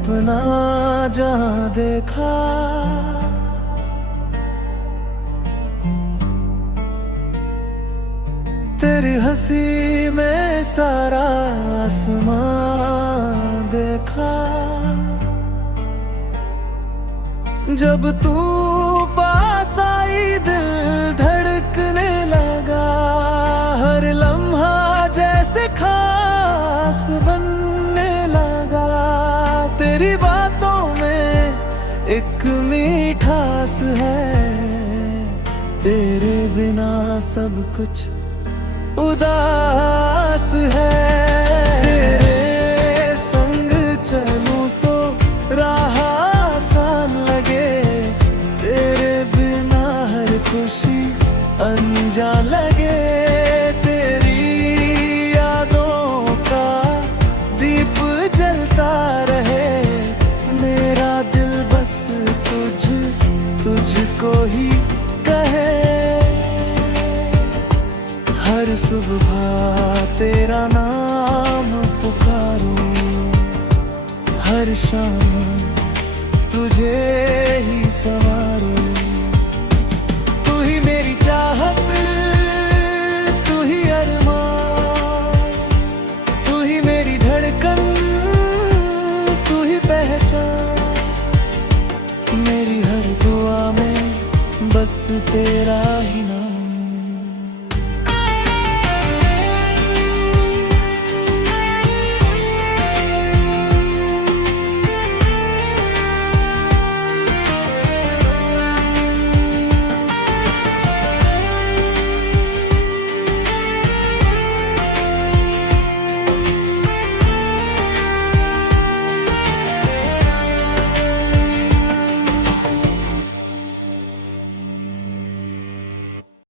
अपना जहां देखा, तेरी हंसी में सारा आसमां देखा। जब तू पास आई दिल धड़कने लगा, हर लम्हा जैसे खास बनने लगा। तेरी बातों में एक मिठास है, तेरे बिना सब कुछ उदास है। तेरे संग चलूं तो राह आसान लगे, तेरे बिना हर खुशी अनजान लगे। तेरी यादों का दीप जलता रहे, मेरा दिल बस तुझको ही कहे। हर सुबह तेरा नाम पुकारूं, हर शाम तुझे ही संवारूं। तू ही मेरी चाहत, तू ही अरमान, तू ही मेरी धड़कन, तू ही पहचान। मेरी हर दुआ में बस तेरा ही नाम।